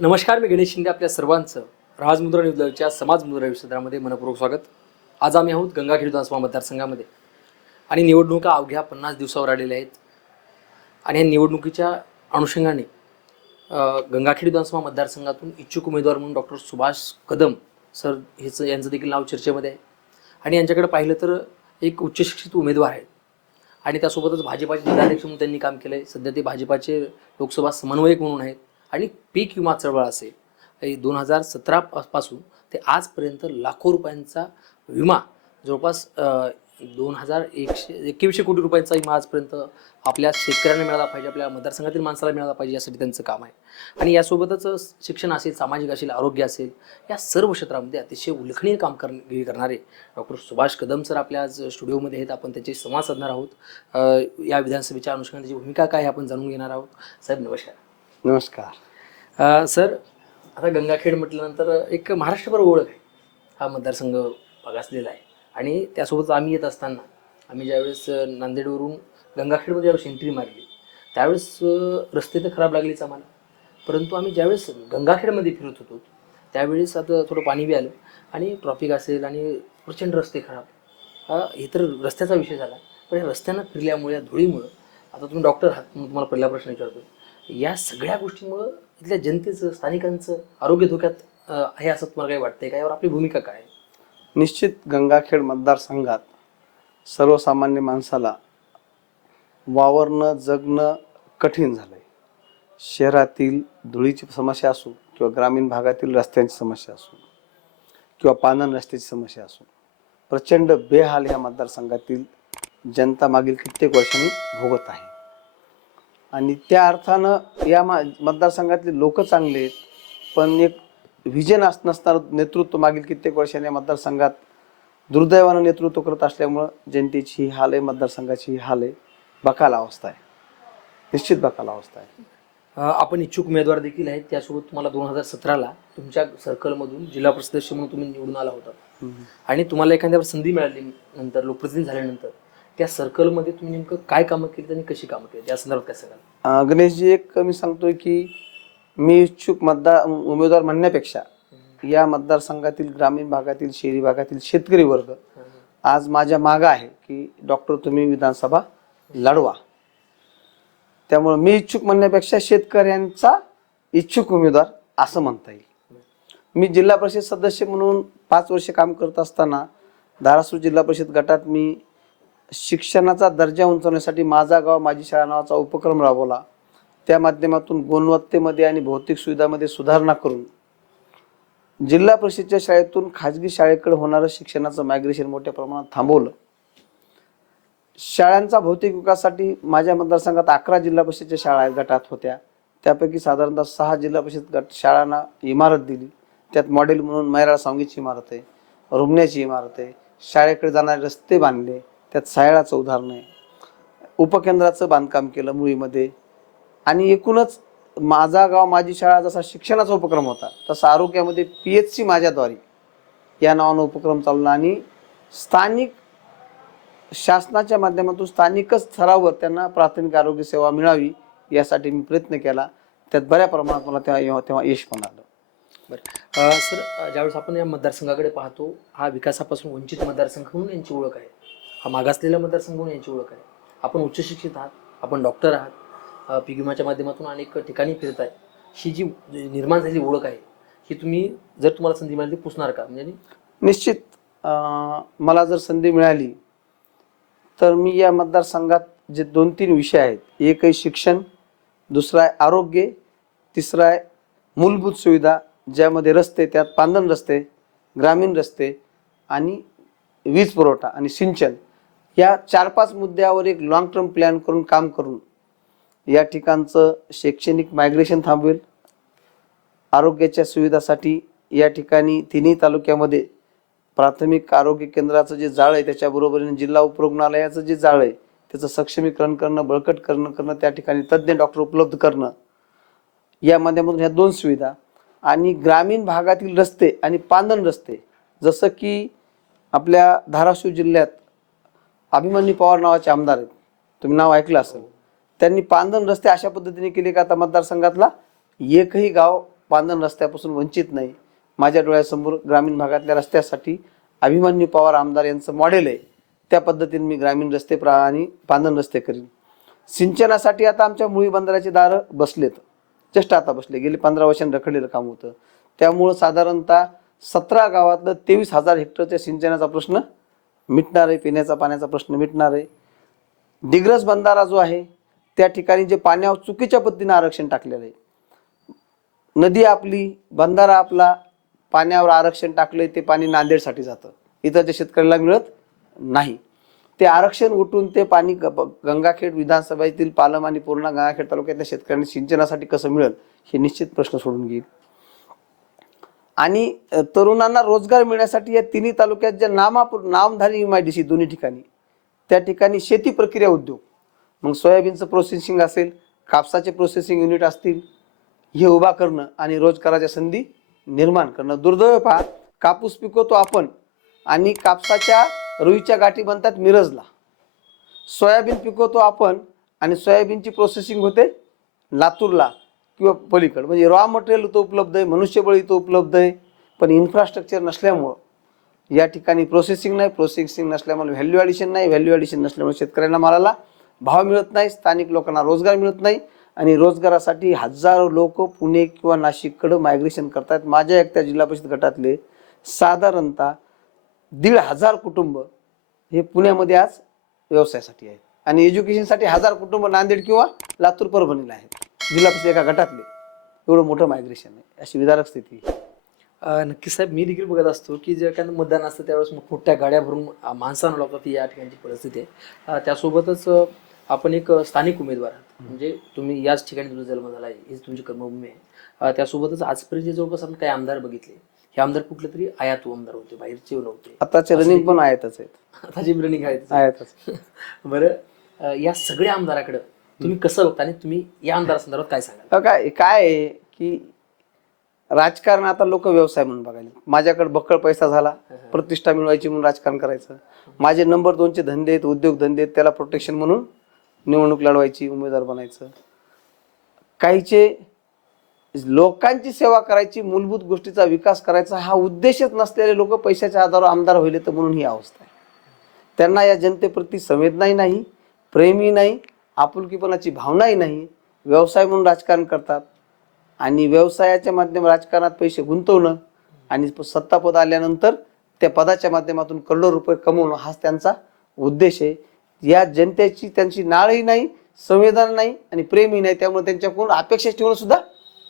नमस्कार, मी गणेश शिंदे. आपल्या सर्वांचं राजमुद्रा न्यूज लाईव्हच्या समाज मुद्रा विषयामध्ये मनपूर्वक स्वागत. आज आम्ही आहोत गंगाखेड विधानसभा मतदारसंघामध्ये आणि निवडणुका अवघ्या 50 दिवसावर आलेल्या आहेत. आणि या निवडणुकीच्या अनुषंगाने गंगाखेड विधानसभा मतदारसंघातून इच्छुक उमेदवार म्हणून डॉक्टर सुभाष कदम सर यांचं देखील नाव चर्चेमध्ये आहे. आणि यांच्याकडे पाहिलं तर एक उच्चशिक्षित उमेदवार आहेत आणि त्यासोबतच भाजपाचे जिल्हाध्यक्ष म्हणून त्यांनी काम केलं आहे. सध्या ते भाजपाचे लोकसभा समन्वयक म्हणून आहेत. आणि पीक विमा चळवळ असेल 2017 पासून ते आजपर्यंत लाखो रुपयांचा विमा, जवळपास 2100 कोटी रुपयांचा विमा आजपर्यंत आपल्या शेतकऱ्यांना मिळाला पाहिजे, आपल्या मतदारसंघातील माणसाला मिळाला पाहिजे, यासाठी त्यांचं काम आहे. आणि यासोबतच शिक्षण असेल, सामाजिक असेल, आरोग्य असेल, या सर्व क्षेत्रामध्ये अतिशय उल्लेखनीय काम करणारे डॉक्टर सुभाष कदम सर आपल्या आज स्टुडिओमध्ये आहेत. आपण त्याचे संवाद साधणार आहोत. या विधानसभेच्या अनुषंगाने त्याची भूमिका काय आहे आपण जाणून घेणार आहोत. साहेब नमस्कार. नमस्कार. सर, आता गंगाखेड म्हटल्यानंतर एक महाराष्ट्रभर ओळख आहे, हा मतदारसंघ मागासलेला आहे. आणि त्यासोबत आम्ही येत असताना आम्ही ज्यावेळेस नांदेडवरून गंगाखेडमध्ये ज्यावेळेस एंट्री मारली त्यावेळेस रस्ते तर खराब लागलेच आम्हाला, परंतु आम्ही ज्यावेळेस गंगाखेडमध्ये फिरत होतो त्यावेळेस आता थोडं पाणी बी आलं आणि ट्रॉफिक असेल आणि प्रचंड रस्ते खराब. हे तर रस्त्याचा विषय झाला, पण या रस्त्यांना फिरल्यामुळे, या धुळीमुळं, आता तुम्ही डॉक्टर आहात म्हणून तुम्हाला पहिला प्रश्न विचारतो, या सगळ्या गोष्टींमुळं इथल्या जनतेचं, स्थानिकांचं आरोग्य धोक्यात आहे असं तुम्हाला काही वाटतंय का? यावर आपली भूमिका काय आहे? निश्चित गंगाखेड मतदारसंघात सर्वसामान्य माणसाला वावरणं जगणं कठीण झालंय. शहरातील धुळीची समस्या असो किंवा ग्रामीण भागातील रस्त्यांची समस्या असो किंवा पानन रस्त्याची समस्या असो, प्रचंड बेहाल ह्या मतदारसंघातील जनता मागील कित्येक वर्षांनी भोगत आहे. आणि त्या अर्थानं या मतदारसंघातले लोक चांगले आहेत, पण एक व्हिजन नसणारं नेतृत्व मागील कित्येक वर्षांनी या मतदारसंघात दुर्दैवानं नेतृत्व करत असल्यामुळं जनतेची ही हाल आहे, मतदारसंघाची ही हाल आहे. बकाल अवस्था आहे, निश्चित बकाल अवस्था आहे. आपण इच्छुक उमेदवार देखील आहेत. त्यासोबत तुम्हाला 2017ला तुमच्या सर्कलमधून जिल्हा परिषद सदस्य म्हणून तुम्ही निवडून आला होता आणि तुम्हाला एखाद्यावर संधी मिळाली नंतर, लोकप्रतिनिधी झाल्यानंतर, त्या सर्कलमध्ये तुम्ही नेमकं काय कामं केली आणि कशी कामं केली या संदर्भात काय सांगाल? गणेशजी, एक मी सांगतोय की मी इच्छुक उमेदवार म्हणण्यापेक्षा या मतदारसंघातील ग्रामीण भागातील, शहरी भागातील शेतकरी वर्ग आज माझ्या मागं आहे की डॉक्टर तुम्ही विधानसभा लढवा. त्यामुळे मी इच्छुक म्हणण्यापेक्षा शेतकऱ्यांचा इच्छुक उमेदवार असं म्हणता येईल. मी जिल्हा परिषद सदस्य म्हणून 5 वर्ष काम करत असताना धाराशिव जिल्हा परिषद गटात मी शिक्षणाचा दर्जा उंचावण्यासाठी माझा गाव माझी शाळा नावाचा उपक्रम राबवला. त्या माध्यमातून गुणवत्तेमध्ये आणि भौतिक सुविधामध्ये सुधारणा करून जिल्हा परिषदच्या शाळेतून खाजगी शाळेकडे होणारं शिक्षणाचं मायग्रेशन मोठ्या प्रमाणात थांबवलं. शाळांचा भौतिक विकासासाठी माझ्या मतदारसंघात 11 जिल्हा परिषदच्या शाळा गटात होत्या. त्यापैकी साधारणतः 6 जिल्हा परिषद गट शाळांना इमारत दिली. त्यात मॉडेल म्हणून मैराळ सांगीची इमारत आहे, रुमण्याची इमारत आहे, शाळेकडे जाणारे रस्ते बांधले, त्यात सायळाचं उदाहरण आहे, उपकेंद्राचं बांधकाम केलं मुळीमध्ये. आणि एकूणच माझा गाव माझी शाळा जसा शिक्षणाचा उपक्रम होता तसा आरोग्यामध्ये PHC माझ्याद्वारे या नावानं उपक्रम चालला आणि स्थानिक शासनाच्या माध्यमातून स्थानिकच स्तरावर त्यांना प्राथमिक आरोग्य सेवा मिळावी यासाठी मी प्रयत्न केला. त्यात बऱ्या प्रमाणात मला तेव्हा यश पण आलं. बरं सर, ज्यावेळेस आपण या मतदारसंघाकडे पाहतो, हा विकासापासून वंचित मतदारसंघ म्हणून यांची ओळख आहे, हा मागासलेला मतदारसंघ म्हणून यांची ओळख आहे. आपण उच्च शिक्षित आहात, आपण डॉक्टर आहात, पीक विम्याच्या माध्यमातून अनेक ठिकाणी फिरत आहे. ही जी निर्माण झालेली ओळख आहे ही तुम्ही, जर तुम्हाला संधी मिळाली, पुसणार का? म्हणजे निश्चित मला जर संधी मिळाली तर मी या मतदारसंघात जे 2-3 विषय आहेत, एक आहे शिक्षण, दुसरा आहे आरोग्य, तिसरा आहे मूलभूत सुविधा ज्यामध्ये रस्ते, त्यात पांदन रस्ते, ग्रामीण रस्ते आणि वीज पुरवठा आणि सिंचन, या 4-5 मुद्द्यावर एक लॉंग टर्म प्लॅन करून काम करून या ठिकाणचं शैक्षणिक मायग्रेशन थांबवेल. आरोग्याच्या सुविधासाठी या ठिकाणी 3ही तालुक्यामध्ये प्राथमिक आरोग्य केंद्राचं जे जाळं आहे त्याच्याबरोबरीने जिल्हा उपरुग्णालयाचं जे जाळं आहे त्याचं सक्षमीकरण करणं, बळकट करणं, त्या ठिकाणी तज्ज्ञ डॉक्टर उपलब्ध करणं, या माध्यमातून ह्या 2 सुविधा. आणि ग्रामीण भागातील रस्ते आणि पांदन रस्ते, जसं की आपल्या धाराशिव जिल्ह्यात अभिमन्यू पवार नावाचे आमदार आहेत, तुम्ही नाव ऐकलं असेल. त्यांनी पांदन रस्ते अशा पद्धतीने केले की आता मतदारसंघातला एकही गाव पांदन रस्त्यापासून वंचित नाही. माझ्या डोळ्यासमोर ग्रामीण भागातल्या रस्त्यासाठी अभिमन्यू पवार आमदार यांचं मॉडेल आहे. त्या पद्धतीने मी ग्रामीण रस्ते आणि पांदन रस्ते करीन. सिंचनासाठी आता आमच्या मुळी बंदराची दारं बसलेत, जस्ट आता बसले. गेली 15 वर्षांनी रखडलेलं काम होतं. त्यामुळं साधारणतः 17 गावातलं 23,000 हेक्टरच्या सिंचनाचा प्रश्न मिटणार आहे. पिण्याचा पाण्याचा प्रश्न मिटणार आहे. दिग्रस बंधारा जो आहे त्या ठिकाणी जे पाण्यावर चुकीच्या पद्धतीने आरक्षण टाकलेलं आहे, नदी आपली, बंधारा आपला, पाण्यावर आरक्षण टाकलंय ते पाणी नांदेडसाठी जातं, इतर शेतकऱ्याला मिळत नाही. ते आरक्षण उठून ते पाणी गंगाखेड विधानसभेतील पालम आणि पूर्णा गंगाखेड तालुक्यातल्या शेतकऱ्यांनी सिंचनासाठी कसं मिळेल हे निश्चित प्रश्न सोडून घेईल. आणि तरुणांना रोजगार मिळण्यासाठी या तिन्ही तालुक्यात ज्या नामधारी MIDC दोन्ही ठिकाणी, त्या ठिकाणी शेती प्रक्रिया उद्योग, मग सोयाबीनचं प्रोसेसिंग असेल, कापसाचे प्रोसेसिंग युनिट असतील, हे उभा करणं आणि रोजगाराच्या संधी निर्माण करणं. दुर्दैव पहा, कापूस पिकवतो आपण आणि कापसाच्या रुईच्या गाठी बनतात मिरजला. सोयाबीन पिकवतो आपण आणि सोयाबीनची प्रोसेसिंग होते लातूरला किंवा पलीकडे. म्हणजे रॉ मटेरियल इथं उपलब्ध आहे, मनुष्यबळ इथं उपलब्ध आहे, पण इन्फ्रास्ट्रक्चर नसल्यामुळं या ठिकाणी प्रोसेसिंग नाही. प्रोसेसिंग नसल्यामुळे व्हॅल्यू ॲडिशन नाही. व्हॅल्यू ॲडिशन नसल्यामुळे शेतकऱ्यांना मालाला भाव मिळत नाही, स्थानिक लोकांना रोजगार मिळत नाही आणि रोजगारासाठी हजारो लोक पुणे किंवा नाशिककडं मायग्रेशन करतात. माझ्या एकट्या जिल्हा परिषद गटातले साधारणतः 1,500 कुटुंब हे पुण्यामध्ये आज व्यवसायासाठी आहेत आणि एज्युकेशनसाठी 1000 कुटुंब नांदेड किंवा लातूर परभणीला आहेत. जिल्हा परिषद एका गटातले एवढं मोठं मायग्रेशन आहे. अशी विदारक स्थिती आहे. नक्की साहेब, मी देखील बघत असतो की जे काही मतदान असतं त्यावेळेस मोठ्या गाड्या भरून माणसांना लावतात, या ठिकाणची परिस्थिती आहे. त्यासोबतच आपण एक स्थानिक उमेदवार आहात, म्हणजे तुम्ही याच ठिकाणी तुमचा जन्म झाला आहे, हीच तुमची कर्मभूमी आहे. त्यासोबतच आजपर्यंत जवळपास आपण काही आमदार बघितले, हे आमदार कुठले तरी आयातू आमदार होते, बाहेरचे नव्हते. आताचे रनिंग पण आयातच आहेत. आताची रनिंग आहेत आयातच. बरं, या सगळ्या आमदाराकडे तुम्ही कसं बघता आणि तुम्ही या आमदार संदर्भात काय सांगाल? काय आहे की राजकारण आता लोक व्यवसाय म्हणून बघायला. माझ्याकडे बक्कळ पैसा झाला, प्रतिष्ठा मिळवायची म्हणून राजकारण करायचं. माझे नंबर 2चे धंदे आहेत, उद्योग धंदे आहेत, त्याला प्रोटेक्शन म्हणून निवडणूक लढवायची, उमेदवार बनायचं. काहीचे लोकांची सेवा करायची, मूलभूत गोष्टीचा विकास करायचा हा उद्देशच नसलेले लोक पैशाच्या आधारावर आमदार होईल, तर म्हणून ही अवस्था आहे. त्यांना या जनतेप्रती संवेदनाही नाही, प्रेमही नाही, आपुलकीपणाची भावनाही नाही. व्यवसाय म्हणून राजकारण करतात आणि व्यवसायाच्या माध्यमातून राजकारणात पैसे गुंतवणं आणि सत्तापद आल्यानंतर त्या पदाच्या माध्यमातून करोडो रुपये कमवणं हाच त्यांचा उद्देश आहे. या जनतेची त्यांची नाळही नाही, संवेदना नाही आणि प्रेमही नाही. त्यामुळे त्यांच्याकडून अपेक्षा ठेवणं सुद्धा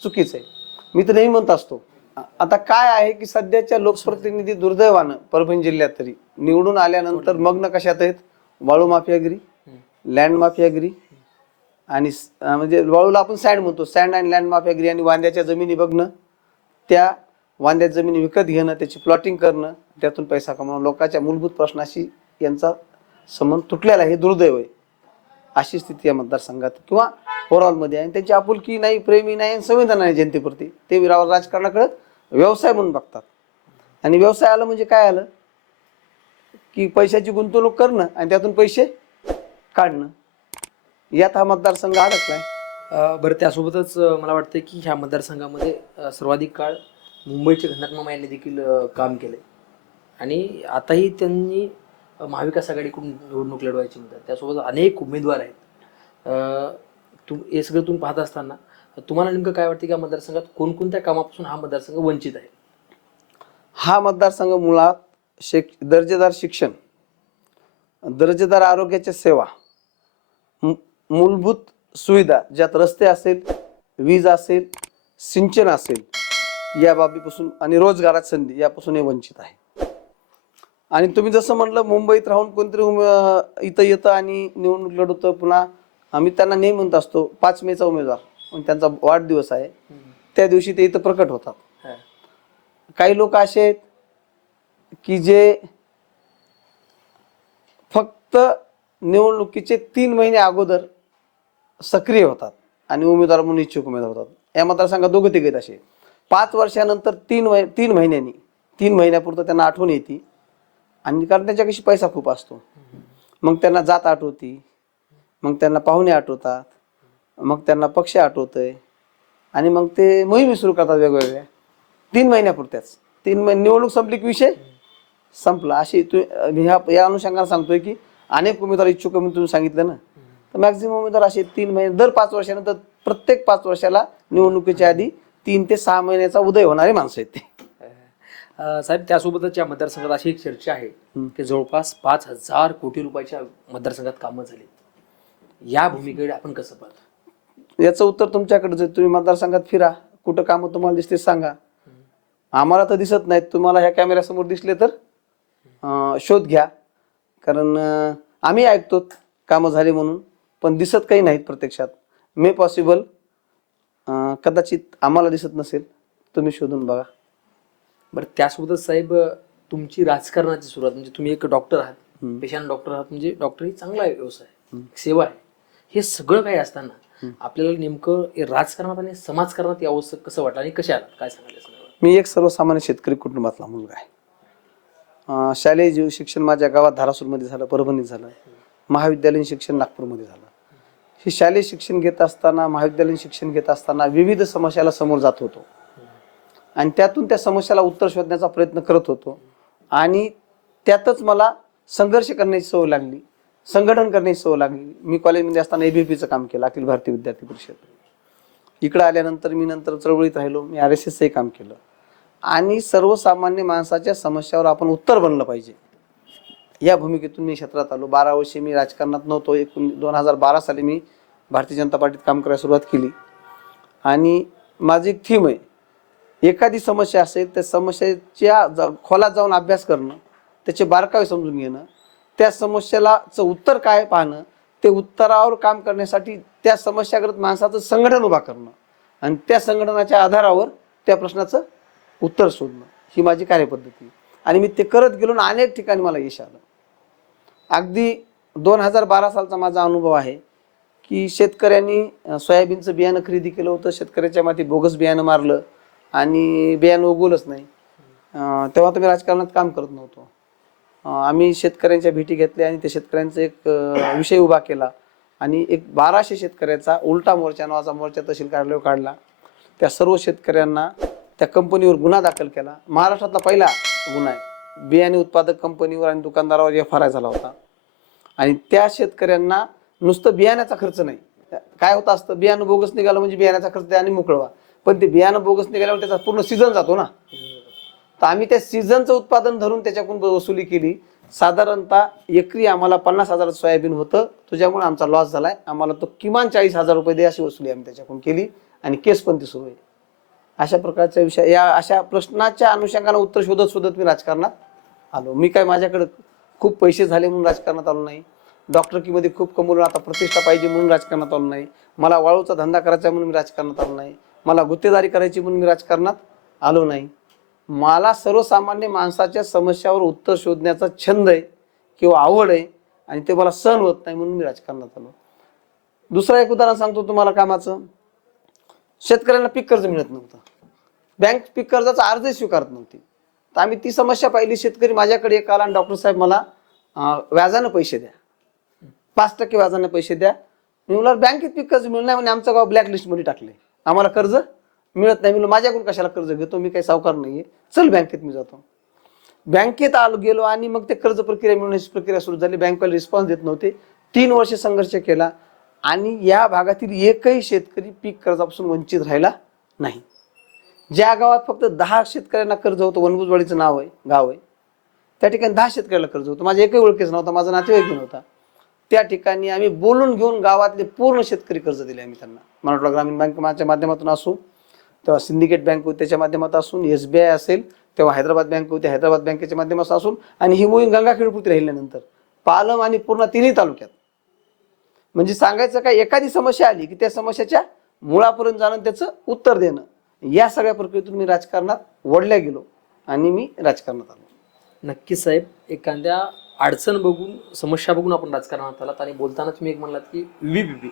चुकीचं आहे. मी तर नेहमी म्हणत असतो, आता काय आहे की सध्याच्या लोकप्रतिनिधी दुर्दैवानं परभणी जिल्ह्यात तरी निवडून आल्यानंतर मग्न कशात आहेत? वाळू माफियागिरी, लँड माफियागिरी आणि म्हणजे वाळूला आपण सँड म्हणतो, सँड अँड लँड माफियागिरी आणि वांद्याच्या जमिनी बघणं, त्या वांद्यात जमिनी विकत घेणं, त्याची प्लॉटिंग करणं, त्यातून पैसा कमवणं. लोकांच्या मूलभूत प्रश्नाशी यांचा संबंध तुटलेला आहे, हे दुर्दैव आहे. अशी स्थिती या मतदारसंघात किंवा ओव्हरऑलमध्ये आहे. आणि त्यांची आपुलकी नाही, प्रेमी नाही, संवेदना नाही जनतेप्रती. ते राजकारणाकडे व्यवसाय म्हणून बघतात आणि व्यवसाय आलं म्हणजे काय आलं की पैशाची गुंतवणूक करणं आणि त्यातून पैसे काढणं. यात हा मतदारसंघ अडकलाय. बरं, त्यासोबतच मला वाटतं की ह्या मतदारसंघामध्ये सर्वाधिक काळ मुंबईचे घनक मामा यांनी देखील काम केले आणि आताही त्यांनी महाविकास आघाडीकडून निवडणूक लढवायची म्हणतात. त्यासोबत अनेक उमेदवार आहेत. हे सगळं तुम्ही पाहत असताना तुम्हाला नेमकं काय वाटतं की या मतदारसंघात कोणकोणत्या कामापासून हा मतदारसंघ वंचित आहे? हा मतदारसंघ मुळात दर्जेदार शिक्षण, दर्जेदार आरोग्याच्या सेवा, मूलभूत सुविधा ज्यात रस्ते असेल, वीज असेल, सिंचन असेल, या बाबीपासून आणि रोजगारात संधी यापासून हे वंचित आहे. आणि तुम्ही जसं म्हणलं मुंबईत राहून कोणतरी इथं येतं आणि निवडणूक लढवतं. पुन्हा आम्ही त्यांना नेहमी म्हणत असतो 5 मेचा उमेदवार, त्यांचा वाढदिवस आहे, त्या दिवशी ते इथं प्रकट होतात. काही लोक असे आहेत की जे फक्त निवडणुकीचे 3 महिने अगोदर सक्रिय होतात आणि उमेदवार म्हणून इच्छुक उमेदवार होतात. या मतदारसंघात दोघं तिघे आहेत असे. 5 वर्षानंतर 3 महिन्यांनी 3 महिन्यापुरतं त्यांना आठवण येते आणि कारण त्यांच्याकडे पैसा खूप असतो. मग त्यांना जात आठवती, मग त्यांना पाहुणे आठवतात, मग त्यांना पक्ष आठवतंय आणि मग ते मोहिमी सुरू करतात वेगवेगळ्या 3 महिन्यापुरत्याच. 3 महिने निवडणूक संपली की विषय संपला. अशी या अनुषंगाने सांगतोय की अनेक उमेदवार इच्छुक आहे म्हणून तुम्ही सांगितलं ना, तर मॅक्झिमम उमेदवार असे 3 महिने दर 5 वर्षानंतर प्रत्येक 5 वर्षाला निवडणुकीच्या आधी 3 ते 6 महिन्याचा उदय होणारे माणसं आहेत ते. साहेब त्यासोबतच या मतदारसंघात अशी एक चर्चा आहे की जवळपास 5,000 कोटी रुपयाच्या मतदारसंघात कामं झाली. या भूमिकेकडे आपण कसं पाहतो? याचं उत्तर तुमच्याकडेच आहे. तुम्ही मतदारसंघात फिरा, कुठं कामं तुम्हाला दिसते सांगा. आम्हाला तर दिसत नाहीत. तुम्हाला ह्या कॅमेऱ्यासमोर दिसले तर शोध घ्या, कारण आम्ही ऐकतो कामं झाली म्हणून, पण दिसत काही नाहीत प्रत्यक्षात. मे पॉसिबल कदाचित आम्हाला दिसत नसेल, तुम्ही शोधून बघा. बरं त्यासोबतच साहेब तुमची राजकारणाची सुरुवात म्हणजे तुम्ही एक डॉक्टर आहात, पेशाने डॉक्टर आहात, म्हणजे डॉक्टर ही चांगला व्यवसाय सेवा आहे. हे सगळं काही असताना आपल्याला नेमकं राजकारणात आणि समाजकारणात यावं कसं वाटलं आणि कशा आलात काय सांगायला? मी एक सर्वसामान्य शेतकरी कुटुंबातला मुलगा आहे. शालेय शिक्षण माझ्या गावात धारासूरमध्ये झालं, परभणीत झालं. महाविद्यालयीन शिक्षण नागपूरमध्ये झालं. हे शालेय शिक्षण घेत असताना, महाविद्यालयीन शिक्षण घेत असताना विविध समस्याला समोर जात होतो आणि त्यातून त्या समस्याला उत्तर शोधण्याचा प्रयत्न करत होतो. आणि त्यातच मला संघर्ष करण्याची सवय लागली, संघटन करण्याची सवय लागली. मी कॉलेजमध्ये असताना ABVPचं काम केलं, अखिल भारतीय विद्यार्थी परिषद. इकडं आल्यानंतर मी नंतर चळवळीत राहिलो, मी RSSचंही काम केलं. आणि सर्वसामान्य माणसाच्या समस्यावर आपण उत्तर बनलं पाहिजे या भूमिकेतून मी क्षेत्रात आलो. 12 वर्षे मी राजकारणात नव्हतो. 2012 साली मी भारतीय जनता पार्टीत काम करायला सुरुवात केली. आणि माझी एक थीम आहे, एखादी समस्या असेल त्या समस्येच्या खोलात जाऊन अभ्यास करणं, त्याचे बारकावे समजून घेणं, त्या समस्येलाचं उत्तर काय पाहणं, ते उत्तरावर काम करण्यासाठी त्या समस्याग्रस्त माणसाचं संघटन उभा करणं आणि त्या संघटनाच्या आधारावर त्या प्रश्नाचं उत्तर शोधणं, ही माझी कार्यपद्धती. आणि मी ते करत गेलो आणि अनेक ठिकाणी मला यश आलं. अगदी 2012 सालचा माझा अनुभव आहे की शेतकऱ्यांनी सोयाबीनचं बियाणं खरेदी केलं होतं. शेतकऱ्याच्या माती बोगस बियाणं मारलं आणि बियाणं उगवलंच नाही. तेव्हा तर मी राजकारणात काम करत नव्हतो. आम्ही शेतकऱ्यांच्या भेटी घेतल्या आणि त्या शेतकऱ्यांचा एक विषय उभा केला आणि एक 1200 शेतकऱ्याचा उलटा मोर्चा नावाचा मोर्चा तहसील कार्यालयावर काढला. त्या सर्व शेतकऱ्यांना त्या कंपनीवर गुन्हा दाखल केला. महाराष्ट्रातला पहिला गुन्हा आहे. बियाणे उत्पादक कंपनीवर आणि दुकानदारावर FRI झाला होता. आणि त्या शेतकऱ्यांना नुसतं बियाण्याचा खर्च नाही, काय होतं असतं, बियाणं बोगस निघालं म्हणजे बियाण्याचा खर्च द्या आणि मोकळवा. पण ते बियाणं बोगस निघाल्यावर त्याचा पूर्ण सीझन जातो ना. तर आम्ही त्या सीझनचं उत्पादन धरून त्याच्याकडून वसुली केली. साधारणतः एकरी आम्हाला 50,000 सोयाबीन होतं, तुझ्यामुळे आमचा लॉस झालाय, आम्हाला तो किमान 40,000 रुपये दे अशी वसुली आम्ही त्याच्याकडून केली. आणि केस पण ती सुरू आहे. अशा प्रकारच्या विषय, या अशा प्रश्नाच्या अनुषंगाने उत्तर शोधत शोधत मी राजकारणात आलो. मी काय माझ्याकडे खूप पैसे झाले म्हणून राजकारणात आलो नाही, डॉक्टरकीमध्ये खूप कमवलं आता प्रतिष्ठा पाहिजे म्हणून राजकारणात आलो नाही, मला वाळूचा धंदा करायचा म्हणून मी राजकारणात आलो नाही, मला गुत्तेदारी करायची म्हणून मी राजकारणात आलो नाही. मला सर्वसामान्य माणसाच्या समस्यावर उत्तर शोधण्याचा छंद आहे किंवा आवड आहे आणि ते मला सहन होत नाही म्हणून मी राजकारणात आलो. दुसरं एक उदाहरण सांगतो तुम्हाला कामाचं. शेतकऱ्यांना पीक कर्ज मिळत नव्हतं, बँक पीक कर्जाचा अर्जही स्वीकारत नव्हती. तर आम्ही ती समस्या पाहिली. शेतकरी माझ्याकडे एक आला आणि डॉक्टर साहेब मला व्याजानं पैसे द्या, 5% व्याजानं पैसे द्या. मी म्हणलं बँकेत पीक कर्ज मिळणार नाही, म्हणजे आमचं गाव ब्लॅक लिस्टमध्ये टाकले, आम्हाला कर्ज मिळत नाही. मी माझ्याकडून कशाला कर्ज घेतो, मी काही सावकार नाहीये, चल बँकेत. मी जातो बँकेत, गेलो आणि मग ते कर्ज प्रक्रिया मिळवण्याची प्रक्रिया सुरू झाली. बँकवाले रिस्पॉन्स देत नव्हते. 3 वर्ष संघर्ष केला आणि या भागातील एकही शेतकरी पीक कर्जापासून वंचित राहिला नाही. ज्या गावात फक्त 10 शेतकऱ्यांना कर्ज होतं, वनभुजवाडीचं गाव आहे, त्या ठिकाणी 10 शेतकऱ्याला कर्ज होतं. माझ्या एकही ओळखीच नव्हता, माझा नातेवाईक नव्हता. त्या ठिकाणी आम्ही बोलून घेऊन गावातले पूर्ण शेतकरी कर्ज दिले आम्ही त्यांना. मराठवाडा ग्रामीण बँकेच्या माध्यमातून असो, तेव्हा सिंडिकेट बँक होती त्याच्या माध्यमातून असून, SBI असेल तेव्हा हैदराबाद बँक होती, हैदराबाद बँकेच्या माध्यमातून असून, आणि ही मोहीम गंगाखेडपुरती राहिल्यानंतर पालम आणि पूर्ण 3 तालुक्यात. म्हणजे सांगायचं काय, एखादी समस्या आली की त्या समस्याच्या मुळापर्यंत जाणं, त्याचं उत्तर देणं, या सगळ्या प्रक्रियेतून मी राजकारणात वळल्या गेलो आणि मी राजकारणात आलो. नक्की साहेब, एखाद्या अडचण बघून, समस्या बघून आपण राजकारणात आलात. आणि बोलताना तुम्ही एक म्हणलात की UVPP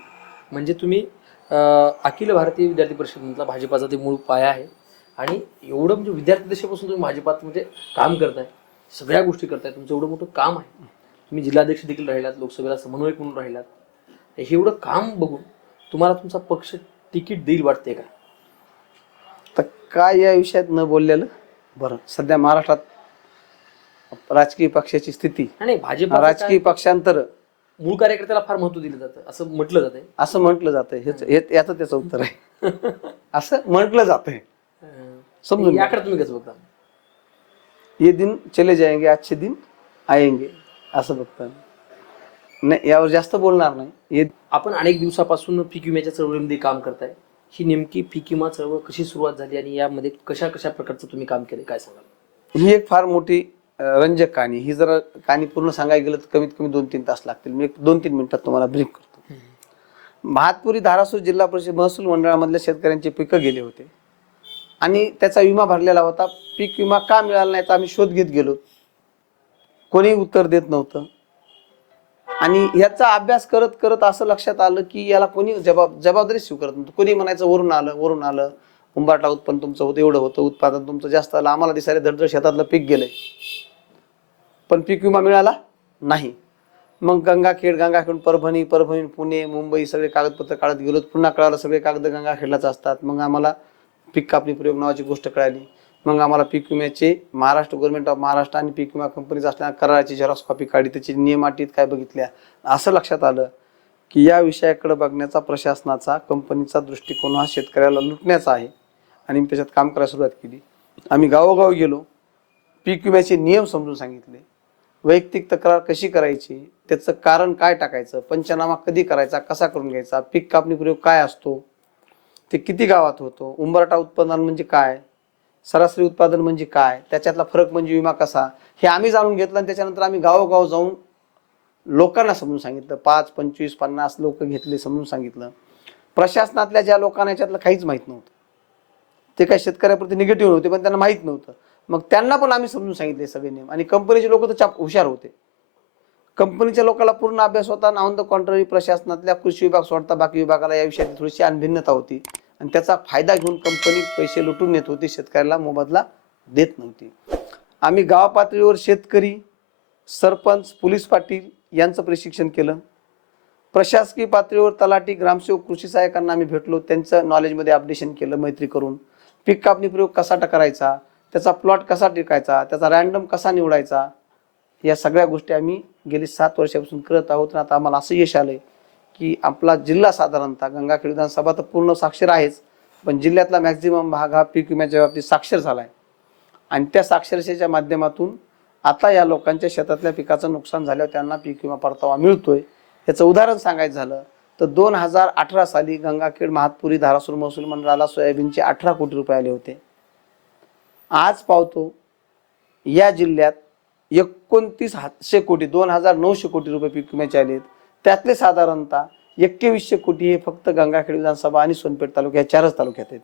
म्हणजे तुम्ही अखिल भारतीय विद्यार्थी परिषद म्हटलं, भाजपाचा ते मूळ पाया आहे. आणि एवढं म्हणजे विद्यार्थी दशेपासून तुम्ही भाजपात म्हणजे काम करताय, सगळ्या गोष्टी करताय, तुमचं एवढं मोठं काम आहे. तुम्ही जिल्हाध्यक्ष देखील राहिलात, लोकसभेला समन्वयक म्हणून राहिलात. हे एवढं काम बघून तुम्हाला तुमचा पक्ष तिकीट देईल वाटते का? काय या विषयात न बोललेलं बरं. सध्या महाराष्ट्रात राजकीय पक्षाची स्थिती, नाही भाजप राजकीय पक्षांतर मूळ कार्यकर्त्याला फार महत्व दिलं जातं असं म्हटलं जातंय. असं म्हटलं जातंय. याचं त्याचं उत्तर आहे. असं म्हटलं जातंय. समजून याकडे तुम्ही कसं बघता? ये दिन चले जाएंगे, अच्छे दिन आएंगे असं बघता. नाही, यावर जास्त बोलणार नाही. आपण अनेक दिवसापासून पीक विम्याच्या चळवळीमध्ये काम करताय. ही नेमकी पीक विमा चळवळ कशी सुरुवात झाली आणि यामध्ये कशा कशा प्रकारचं तुम्ही काम केले, काय सांगाल? ही एक फार मोठी रंजक कहाणी. ही जर कहाणी पूर्ण सांगायला गेलं तर कमीत कमी 2-3 तास लागतील. मी 2-3 मिनिटात तुम्हाला ब्रीफ करतो. महातपुरी धारासूर जिल्हा परिषद महसूल मंडळामधल्या शेतकऱ्यांचे पिकं गेले होते आणि त्याचा विमा भरलेला होता. पीक विमा का मिळाला नाही तर आम्ही शोध घेत गेलो. कोणी उत्तर देत नव्हतं. आणि याचा अभ्यास करत करत असं लक्षात आलं की याला कोणी जबाबदारी स्वीकारत नव्हतं. कोणी म्हणायचं वरून आलं, उंबरठा उत्पन्न तुमचं होतं, एवढं होतं, उत्पादन तुमचं जास्त आलं, आम्हाला दिसायला धडधड शेतातलं पीक गेलंय, पण पीक विमा मिळाला नाही. मग गंगाखेड, परभणी, पुणे, मुंबई सगळे कागदपत्र काढत गेलो. पुन्हा कळालं सगळे कागद गंगाखेडलाच असतात. मग आम्हाला पीक कापणी प्रयोग नावाची गोष्ट कळाली. मग आम्हाला पीक विम्याचे महाराष्ट्र, गव्हर्नमेंट ऑफ महाराष्ट्र आणि पीक विमा कंपनीचा असणाऱ्या कराराची झेरॉक्स कॉपी काढली, त्याची नियम अटी काय बघितल्या. असं लक्षात आलं की या विषयाकडे बघण्याचा प्रशासनाचा, कंपनीचा दृष्टिकोन हा शेतकऱ्याला लुटण्याचा आहे आणि मी त्याच्यात काम करायला सुरुवात केली. आम्ही गावोगावी गेलो, पीक विम्याचे नियम समजून सांगितले, वैयक्तिक तक्रार कशी करायची, त्याचं कारण काय टाकायचं, पंचनामा कधी करायचा, कसा करून घ्यायचा, पीक कापणी प्रयोग काय असतो, ते किती गावात होतो, उंबरठा उत्पादन म्हणजे काय, सरासरी उत्पादन म्हणजे काय, त्याच्यातला फरक म्हणजे विमा कसा, हे आम्ही जाणून घेतलं. आणि त्याच्यानंतर आम्ही गावोगाव जाऊन लोकांना समजून सांगितलं. 5, 25, 50 लोक घेतले, समजून सांगितलं. प्रशासनातल्या ज्या लोकांना याच्यातलं काहीच माहित नव्हतं, ते काही शेतकऱ्याप्रती निगेटिव्ह होते, पण त्यांना माहित नव्हतं. मग त्यांना पण आम्ही समजून सांगितले सगळे नियम. आणि कंपनीचे लोक तर हुशार होते. कंपनीच्या लोकांना पूर्ण अभ्यास होता. ऑन द कॉन्ट्ररी प्रशासनातल्या कृषी विभाग सोडता बाकी विभागाला या विषयात थोडीशी अनभिन्नता होती आणि त्याचा फायदा घेऊन कंपनी पैसे लुटून नेत होती, शेतकऱ्याला मोबदला देत नव्हती. आम्ही गाव पातळीवर शेतकरी, सरपंच, पोलीस पाटील यांचं प्रशिक्षण केलं. प्रशासकीय पातळीवर तलाठी, ग्रामसेवक, कृषी सहाय्यकांना आम्ही भेटलो, त्यांचं नॉलेजमध्ये अपडेशन केलं मैत्री करून. पीक कापणी प्रयोग कसा करायचा, त्याचा प्लॉट कसा टिकायचा, त्याचा रँडम कसा निवडायचा, या सगळ्या गोष्टी आम्ही गेली 7 वर्षापासून करत आहोत. आणि आता आम्हाला असं यश आलंय की आपला जिल्हा साधारणतः गंगाखेड विधानसभा तर पूर्ण साक्षर आहेच, पण जिल्ह्यातला मॅक्झिमम भाग हा पीक विम्याच्या बाबतीत साक्षर झालाय. आणि त्या साक्षरतेच्या माध्यमातून आता या लोकांच्या शेतातल्या पिकाचं नुकसान झाल्यावर त्यांना पीक विमा परतावा मिळतोय. याचं उदाहरण सांगायचं झालं तर 2018 साली गंगाखेड, महातपुरी, धारासूर महसूल मंडळाला सोयाबीनचे 18 कोटी रुपये आले होते. आज पावतो या जिल्ह्यात 2900 कोटी, 2900 कोटी रुपये पीक विम्याचे आलेत. त्यातले साधारणतः 2100 कोटी हे फक्त गंगाखेड विधानसभा आणि सोनपेठ तालुका या 4च तालुक्यात आहेत.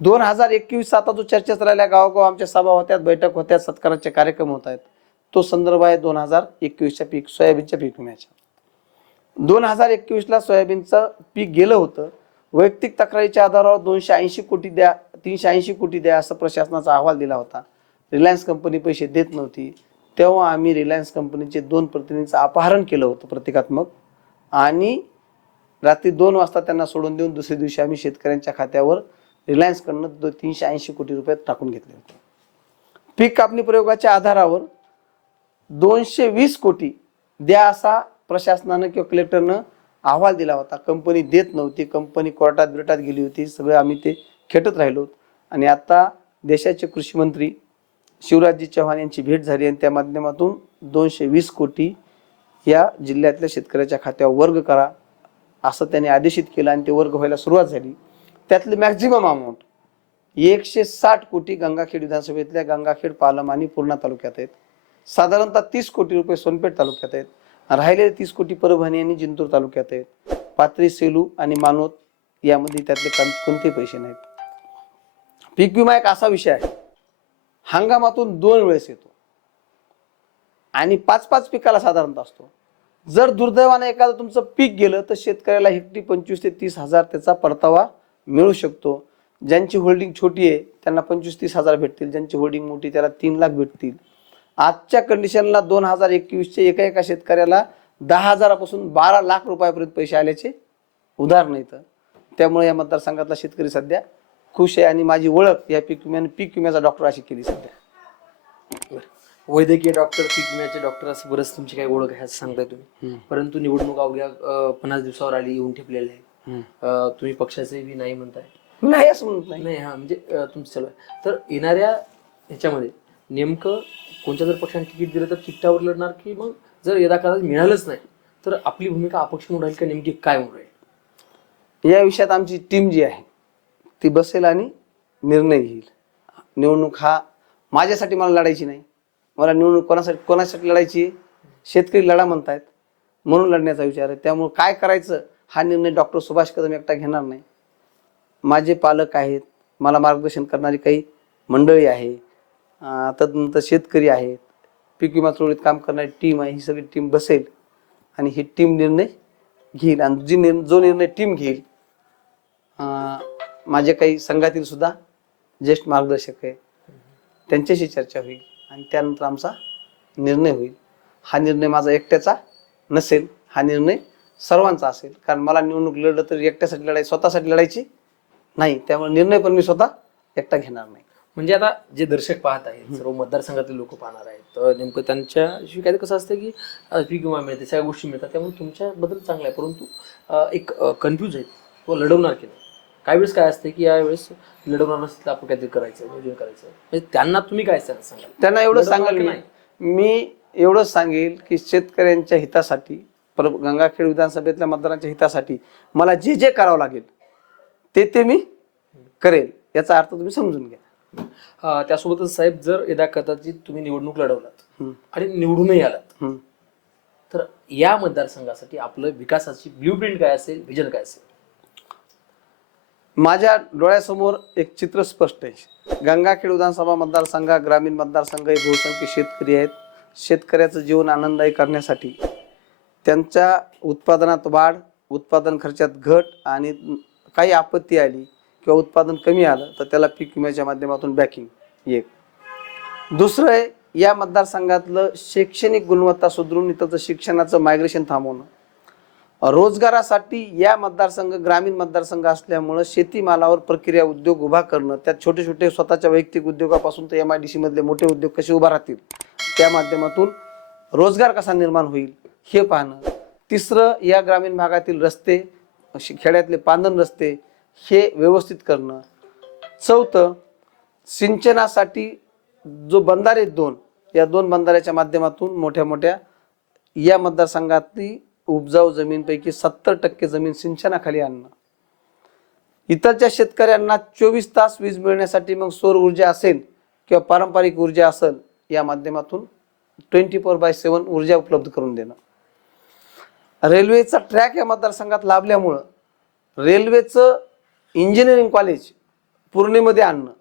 2021 आता जो चर्चेत राहिल्या, गावोगाव आमच्या सभा होत्यात, बैठक होत्या, सत्काराचे कार्यक्रम होत आहेत, तो संदर्भ आहे 2021च्या सोयाबीनच्या पीक विम्याच्या. 2021ला सोयाबीनचं पीक गेलं होतं. वैयक्तिक तक्रारीच्या आधारावर 280 कोटी द्या, 380 कोटी द्या असं प्रशासनाचा अहवाल दिला होता. रिलायन्स कंपनी पैसे देत नव्हती. तेव्हा आम्ही रिलायन्स कंपनीचे 2 प्रतिनिधींचं अपहरण केलं होतं प्रतिकात्मक, आणि रात्री 2 वाजता त्यांना सोडून देऊन दुसऱ्या दिवशी आम्ही शेतकऱ्यांच्या खात्यावर रिलायन्सकडनं 380 कोटी रुपये टाकून घेतले होते. पीक कापणी प्रयोगाच्या आधारावर 220 कोटी द्या असा प्रशासनानं किंवा कलेक्टरनं अहवाल दिला होता. कंपनी देत नव्हती. कंपनी कोर्टात बिरटात गेली होती. सगळं आम्ही ते खेटत राहिलो. आणि आता देशाचे कृषी मंत्री शिवराजजी चव्हाण यांची भेट झाली आणि त्या माध्यमातून 220 कोटी या जिल्ह्यातल्या शेतकऱ्याच्या खात्यावर वर्ग करा असं त्यांनी आदेशित केलं आणि ते वर्ग व्हायला सुरुवात झाली. त्यातले मॅक्झिमम अमाऊंट 160 कोटी गंगाखेड विधानसभेतल्या गंगाखेड, पालम आणि पूर्णा तालुक्यात आहेत. साधारणतः 30 कोटी रुपये सोनपेठ तालुक्यात आहेत. राहिलेले 30 कोटी परभणी आणि जिंतूर तालुक्यात आहेत. पाथरी, सेलू आणि मानवत यामध्ये त्यातले कोणतेही पैसे नाहीत. पीक विमा एक असा विषय आहे, हंगामातून 2 वेळेस येतो आणि 5-5 पिकाला साधारणतः असतो. जर दुर्दैवाने एखादं तुमचं पीक गेलं तर शेतकऱ्याला हेक्टरी 25 ते 30 हजार त्याचा परतावा मिळू शकतो. ज्यांची होल्डिंग छोटी आहे त्यांना 25-30 हजार भेटतील, ज्यांची होल्डिंग मोठी त्याला 3 लाख भेटतील. आजच्या कंडिशनला 2021चे एका शेतकऱ्याला 10,000 पासून 12 लाख रुपयापर्यंत पैसे आल्याचे उदाहरण येतं. त्यामुळे या मतदारसंघातला शेतकरी सध्या खुश आहे आणि माझी ओळख या पीक विम्याने पीक विम्याचा डॉक्टर अशी केली सध्या. वैद्यकीय डॉक्टर, पीक विम्याचे डॉक्टर असं बरंच तुमची काही ओळख आहे असं सांगताय तुम्ही. परंतु निवडणूक अवघ्या 50 दिवसावर आली, येऊन ठेपलेले आहे. तुम्ही पक्षाचे बी नाही म्हणताय. नाही असं म्हणत नाही. नाही, हा म्हणजे तुमचं चालू आहे. तर येणाऱ्या ह्याच्यामध्ये नेमकं कोणत्या जर पक्षाने तिकीट दिलं तर तिकिटावर लढणार, की मग जर यदा कदाचित मिळालंच नाही तर आपली भूमिका अपक्ष म्हणून राहील का नेमकी काय म्हणून राहील? या विषयात आमची टीम जी आहे ती बसेल आणि निर्णय घेईल. निवडणूक हा माझ्यासाठी मला लढायची नाही. मला निवडणूक कोणासाठी लढायची आहे? शेतकरी लढा म्हणतायत म्हणून लढण्याचा विचार आहे. त्यामुळे काय करायचं हा निर्णय डॉक्टर सुभाष कदम एकटा घेणार नाही. माझे पालक आहेत, मला मार्गदर्शन करणारी काही मंडळी आहे, तदनंतर शेतकरी आहेत, पीक विमा चळवळीत काम करणारी टीम आहे. ही सगळी टीम बसेल आणि ही टीम निर्णय घेईल. आणि जो निर्णय टीम घेईल, माझे काही संघातील सुद्धा ज्येष्ठ मार्गदर्शक आहे, त्यांच्याशी चर्चा होईल आणि त्यानंतर आमचा निर्णय होईल. हा निर्णय माझा एकट्याचा नसेल, हा निर्णय सर्वांचा असेल. कारण मला निवडणूक लढलं तर एकट्यासाठी स्वतःसाठी लढायची नाही. त्यामुळे निर्णय पण मी स्वतः एकटा घेणार नाही. म्हणजे आता जे दर्शक पाहत आहेत, सर्व मतदारसंघातील लोक पाहणार आहेत, तर नेमकं त्यांच्याशी काय कसं असतं की पीक विमा मिळते, सगळ्या गोष्टी मिळतात, त्यामुळे तुमच्याबद्दल चांगलं आहे. परंतु एक कन्फ्यूज आहे, तो लढवणार की नाही. काही वेळेस काय असते की यावेळेस लढवणार नसतील तर आपण काहीतरी करायचं, नियोजन करायचं. म्हणजे त्यांना तुम्ही काय सांगाल? त्यांना एवढं सांगाल मी एवढंच सांगेल की शेतकऱ्यांच्या हितासाठी, गंगाखेड विधानसभेतल्या मतदारांच्या हितासाठी मला जे जे करावं लागेल ते मी करेल. याचा अर्थ तुम्ही समजून घ्या. त्यासोबतच साहेब, जर यदा कदाचित तुम्ही निवडणूक लढवलात आणि निवडूनही आलात तर या मतदारसंघासाठी आपलं विकासाची ब्ल्यूप्रिंट काय असेल, विजन काय असेल? माझ्या डोळ्यासमोर एक चित्र स्पष्ट आहे. गंगाखेड विधानसभा मतदारसंघ ग्रामीण मतदारसंघ, हे बहुसंख्य शेतकरी आहेत. शेतकऱ्याचं जीवन आनंददायी करण्यासाठी त्यांच्या उत्पादनात वाढ, उत्पादन खर्चात घट आणि काही आपत्ती आली किंवा उत्पादन कमी आलं तर त्याला पीक विम्याच्या माध्यमातून बॅकिंग. एक दुसरं आहे, या मतदारसंघातलं शैक्षणिक गुणवत्ता सुधारून इथं शिक्षणाचं मायग्रेशन थांबवणं. रोजगारासाठी या मतदारसंघ ग्रामीण मतदारसंघ असल्यामुळं शेतीमालावर प्रक्रिया उद्योग उभा करणं, त्यात छोटे छोटे स्वतःच्या वैयक्तिक उद्योगापासून तर MIDC मधले मोठे उद्योग कसे उभा राहतील, त्या माध्यमातून रोजगार कसा निर्माण होईल हे पाहणं. तिसरं, या ग्रामीण भागातील रस्ते, खेड्यातले पांदन रस्ते हे व्यवस्थित करणं. चौथं, सिंचनासाठी जो बंधारे दोन, या दोन बंधाऱ्याच्या माध्यमातून मोठ्या मोठ्या या मतदारसंघातली उपजाऊ जमीनपैकी 70% जमीन सिंचनाखाली आणणं. इतरच्या शेतकऱ्यांना 24 तास वीज मिळण्यासाठी मग सौर ऊर्जा असेल किंवा पारंपरिक ऊर्जा असेल, या माध्यमातून 24/7 ऊर्जा उपलब्ध करून देणं. रेल्वेचा ट्रॅक या मतदारसंघात लाभल्यामुळं रेल्वेचं इंजिनिअरिंग कॉलेज पूर्णेमध्ये आणणं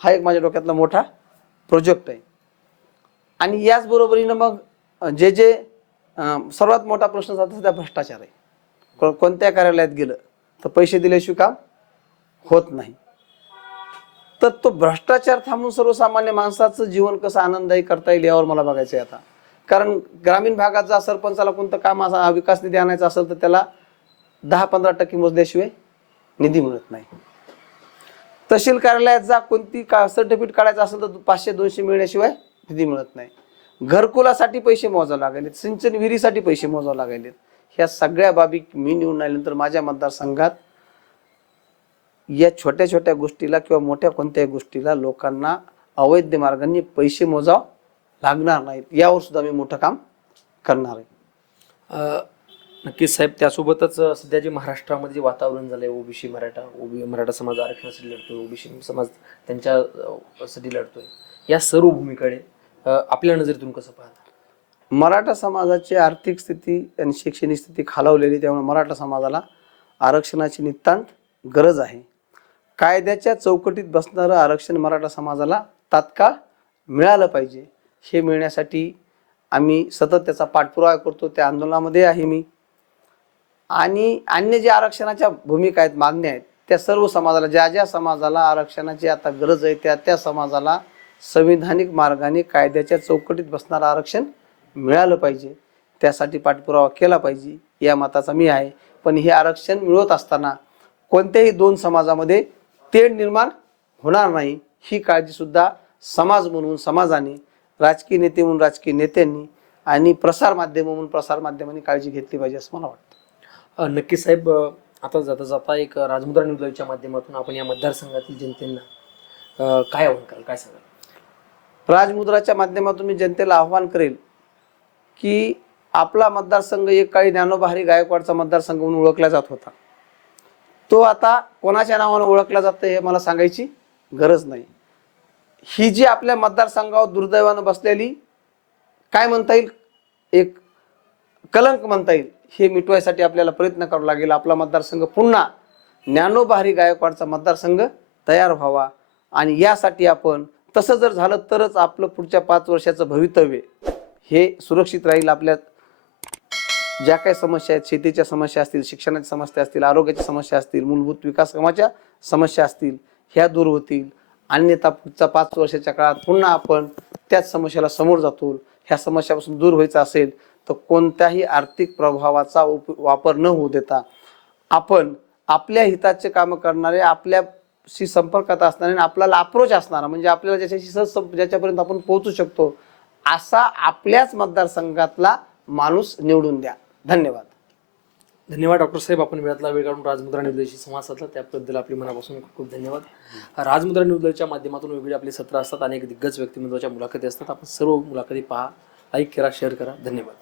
हा एक माझ्या डोक्यातला मोठा प्रोजेक्ट आहे. आणि याचबरोबरीनं मग जे सर्वात मोठा प्रश्न जातो त्या भ्रष्टाचार आहे. कोणत्या कार्यालयात गेलं तर पैसे दिल्याशिवाय काम होत नाही. तर तो भ्रष्टाचार थांबून सर्वसामान्य माणसाचं जीवन कसं आनंददायी करता येईल यावर मला बघायचं आहे आता. कारण ग्रामीण भागात जर सरपंचाला कोणतं काम विकास निधी आणायचा असेल तर त्याला 10-15% मोजल्याशिवाय निधी मिळत नाही. तहसील कार्यालयात जा, कोणती सर्टिफिकेट काढायचं असेल तर 500-200 मिळण्याशिवाय निधी मिळत नाही. घरकुलासाठी पैसे मोजावे लागले, सिंचन विहिरीसाठी पैसे मोजावे लागले. ह्या सगळ्या बाबी मी निवडून आल्यानंतर माझ्या मतदारसंघात या छोट्या छोट्या गोष्टीला किंवा मोठ्या कोणत्याही गोष्टीला लोकांना अवैध मार्गाने पैसे मोजाव लागणार नाहीत. यावर सुद्धा मी मोठं काम करणार आहे. नक्कीच साहेब. त्यासोबतच सध्या जे महाराष्ट्रामध्ये जे वातावरण झालंय, ओबीसी मराठा समाज आरक्षणासाठी लढतोय, ओबीसी समाज त्यांच्यासाठी लढतोय, या सर्व भूमिकेकडे आपल्या नजरेतून कसं पाहता? मराठा समाजाची आर्थिक स्थिती आणि शैक्षणिक स्थिती खालावलेली, त्यामुळे मराठा समाजाला आरक्षणाची नितांत गरज आहे. कायद्याच्या चौकटीत बसणारं आरक्षण मराठा समाजाला तात्काळ मिळालं पाहिजे. हे मिळण्यासाठी आम्ही सतत त्याचा पाठपुरावा करतो, त्या आंदोलनामध्ये आहे मी. आणि अन्य जे आरक्षणाच्या भूमिका आहेत, मागण्या आहेत, त्या सर्व समाजाला, ज्या ज्या समाजाला आरक्षणाची आता गरज आहे त्या त्या समाजाला संविधानिक मार्गाने कायद्याच्या चौकटीत असणारं आरक्षण मिळालं पाहिजे. त्यासाठी पाठपुरावा केला पाहिजे या मताचा मी आहे. पण हे आरक्षण मिळवत असताना कोणत्याही दोन समाजामध्ये तेढ निर्माण होणार नाही, ही काळजी सुद्धा समाज म्हणून समाजाने, राजकीय नेते म्हणून राजकीय नेत्यांनी आणि प्रसार माध्यम म्हणून प्रसार माध्यमांनी काळजी घेतली पाहिजे असं मला वाटतं. नक्की साहेब, आता जाता जाता एक राजमुद्रा न्यूज लाईव्हच्या माध्यमातून आपण या मतदारसंघातील जनतेला काय आव्हान कराल, काय सांगाल? राजमुद्राच्या माध्यमातून मी जनतेला आव्हान करेल की आपला मतदारसंघ एक काळी ज्ञानोबा हरी गायकवाडचा मतदारसंघ म्हणून ओळखला जात होता. तो आता कोणाच्या नावाने ओळखला जातं हे मला सांगायची गरज नाही. ही जी आपल्या मतदारसंघावर दुर्दैवानं बसलेली काय म्हणता येईल, एक कलंक म्हणता येईल, हे मिटवायसाठी आपल्याला प्रयत्न करावा लागेल. आपला मतदारसंघ पुन्हा ज्ञानोबा हरी गायकवाडचा मतदारसंघ तयार व्हावा आणि यासाठी आपण तसं जर झालं तरच आपलं पुढच्या 5 वर्षाचं भवितव्य हे सुरक्षित राहील. आपल्या ज्या काही समस्या आहेत, शेतीच्या समस्या असतील, शिक्षणाच्या समस्या असतील, आरोग्याच्या समस्या असतील, मूलभूत विकास कामाच्या समस्या असतील, ह्या दूर होतील. अन्यथा पुढच्या 5 वर्षाच्या काळात पुन्हा आपण त्याच समस्याला समोर जातो. ह्या समस्यापासून दूर व्हायचं असेल तर कोणत्याही आर्थिक प्रभावाचा वापर न होऊ देता आपण आपल्या हिताचे कामं करणारे, आपल्याशी संपर्कात असणारे आणि आपल्याला अप्रोच असणारा, म्हणजे आपल्याला ज्याच्याशी ज्याच्यापर्यंत आपण पोहोचू शकतो असा आपल्याच मतदारसंघातला माणूस निवडून द्या. धन्यवाद. धन्यवाद डॉक्टर साहेब, आपण वेळातला वेळ काढून राजमुद्रा न्यूज लाईव्हशी संवाद साधला त्याबद्दल आपली मनापासून खूप खूप धन्यवाद. राजमुद्रा न्यूज लाईव्हच्या माध्यमातून वेगवेगळे आपले सत्र असतात, अनेक दिग्गज व्यक्तिमत्वाच्या मुलाखती असतात. आपण सर्व मुलाखती पहा, लाईक करा, शेअर करा. धन्यवाद.